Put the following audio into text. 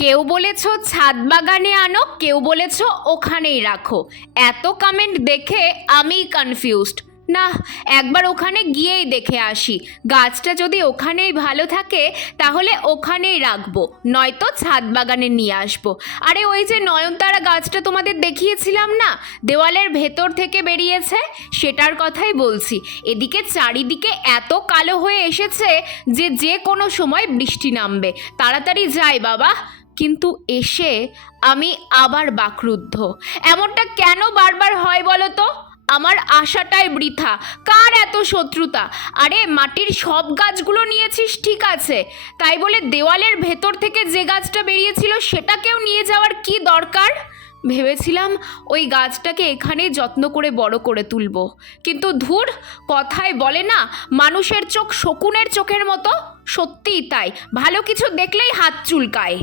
কেউ বলেছ ছাদ বাগানে আনো, কেউ বলেছ ওখানেই রাখো। এত কমেন্ট দেখে আমি কনফিউজড। না, একবার ওখানে গিয়েই দেখে আসি। গাছটা যদি ওখানেই ভালো থাকে তাহলে ওখানেই রাখবো, নয়তো ছাদ বাগানে নিয়ে আসবো। আরে ওই যে নয়নতারা গাছটা তোমাদের দেখিয়েছিলাম না, দেওয়ালের ভেতর থেকে বেরিয়েছে, সেটার কথাই বলছি। এদিকে চারিদিকে এত কালো হয়ে এসেছে যে যে কোনো সময় বৃষ্টি নামবে। তাড়াতাড়ি যাই বাবা। কিন্তু এসে আমি আবার বাকরুদ্ধ। এমনটা কেন বারবার হয় বলো তো? আমার আশাটাই বৃথা। কার এত শত্রুতা? আরে মাটির সব গাছগুলো নিয়েছিস ঠিক আছে, তাই বলে দেওয়ালের ভেতর থেকে যে গাছটা বেরিয়েছিল সেটাকেও নিয়ে যাওয়ার কি দরকার? ভেবেছিলাম ওই গাছটাকে এখানেই যত্ন করে বড় করে তুলব, কিন্তু ধুর, কথায় বলে না মানুষের চোখ শকুনের চোখের মতো, সত্যিই তাই, ভালো কিছু দেখলেই হাত চুলকায়।